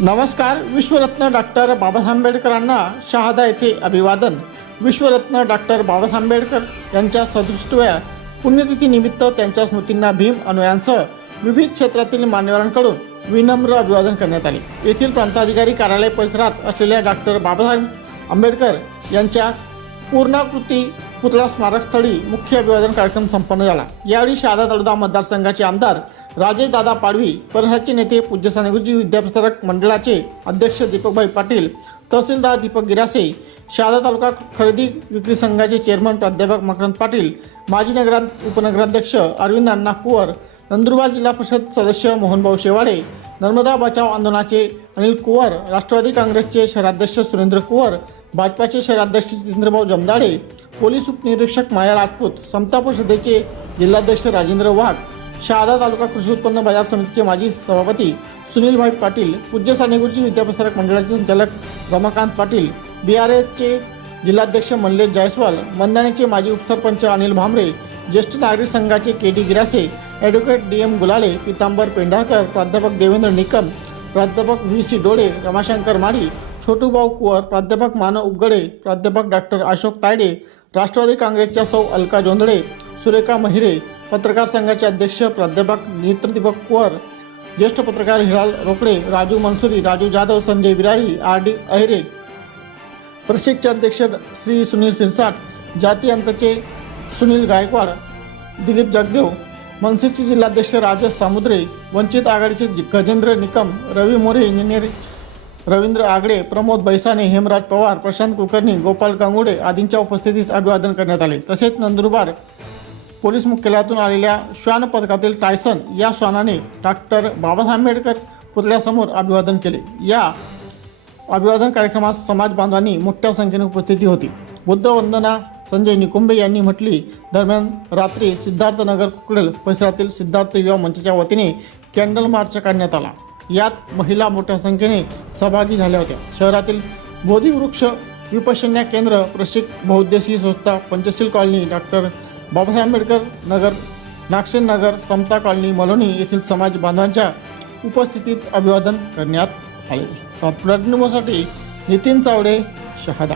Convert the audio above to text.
नमस्कार विश्वरत्न डॉक्टर बाबासाहेब आंबेडकरांना शहादा येथे अभिवादन. विश्वरत्न डॉक्टर बाबासाहेब आंबेडकर यांच्या सदृष्टव्या पुण्यतिथीनिमित्त त्यांच्या स्मृतींना भीम अन्वयांसह विविध क्षेत्रातील मान्यवरांकडून विनम्र अभिवादन करण्यात आले. येथील प्रांताधिकारी कार्यालय परिसरात असलेल्या डॉक्टर बाबासाहेब आंबेडकर यांच्या पूर्णाकृती पुतळा स्मारकस्थळी मुख्य अभिवादन कार्यक्रम संपन्न झाला. यावेळी शहादा तळोदा मतदारसंघाचे आमदार राजेश दादा पाडवी परिसराचे नेते पूज्य सानेगुरुजी विद्याप्रसारक मंडळाचे अध्यक्ष दीपकभाई पाटील तहसीलदार दीपक गिरासे शहादा तालुका खरेदी विक्री संघाचे चेअरमन प्राध्यापक मकरंद पाटील माजी नगरा उपनगराध्यक्ष अरविंद अण्णा कुवर नंदुरबार जिल्हा परिषद सदस्य मोहनभाऊ शेवाडे नर्मदा बचाव आंदोलनाचे अनिल कुवर राष्ट्रवादी काँग्रेसचे शहराध्यक्ष सुरेंद्र कुवर भाजपाचे शहराध्यक्ष जितेंद्रभाऊ जमदाडे पोलीस उपनिरीक्षक माया राजपूत समता परिषदेचे जिल्हाध्यक्ष राजेंद्र वाघ शहादा तालुका कृषी उत्पन्न बाजार समितीचे माजी सभापती सुनीलभाई पाटील पूज्य सानेगुरुजी विद्याप्रसारक मंडळाचे संचालक रमाकांत पाटील बी आर एसचे जिल्हाध्यक्ष मल्लेश जायस्वाल मंदाण्याचे माजी उपसरपंच अनिल भांबरे ज्येष्ठ नागरिक संघाचे K D Girase advocate D M Gulale Pitambar Pendharkar प्राध्यापक देवेंद्र निकम प्राध्यापक व्ही सी डोळे रमाशंकर माडी छोटूभाऊ कुवर प्राध्यापक मानव उगडे प्राध्यापक डॉक्टर अशोक तायडे राष्ट्रवादी काँग्रेसच्या सौ अलका जोंधळे सुरेखा महिरे पत्रकार संघाचे अध्यक्ष प्राध्यापक नेत्रदीपक कुवर ज्येष्ठ पत्रकार हिराल रोकडे राजू मनसुरी राजू जाधव संजय बिरारी आर डी अहिरे परिषदचे अध्यक्ष श्री सुनील सिरसाट जाती अंतचे सुनील गायकवाड दिलीप जगदेव मनसेचे जिल्हाध्यक्ष राजेश सामुद्रे वंचित आघाडीचे गजेंद्र निकम रवी मोरे इंजिनियर रवींद्र आगडे प्रमोद बैसाने हेमराज पवार प्रशांत कुलकर्णी गोपाल गांगुडे आदींच्या उपस्थितीत अभिवादन करण्यात आले. तसेच नंदुरबार पोलीस मुख्यालयातून आलेल्या श्वान पथकातील टायसन या श्वानाने डॉक्टर बाबासाहेब आंबेडकर पुतळ्यासमोर अभिवादन केले. या अभिवादन कार्यक्रमात समाज बांधवांनी मोठ्या संख्येने उपस्थिती होती. बुद्ध वंदना संजय निकुंबे यांनी म्हटली दरम्यान रात्री सिद्धार्थनगर कुकडेल परिसरातील सिद्धार्थ युवा मंचाच्या वतीने कॅन्डल मार्च काढण्यात आला. यात महिला मोठ्या संख्येने सहभागी झाल्या होत्या. शहरातील बोधिवृक्ष विपशन्या केंद्र प्रशिक बहुद्देशीय संस्था Panchsheel colony doctor Babasaheb Ambedkar Nagar Nagsen Nagar Samata colony Maloni येथील समाज बांधवांच्या उपस्थितीत अभिवादन करण्यात आले. सातपुडा न्यूजसाठी नितीन चावडे शहादा.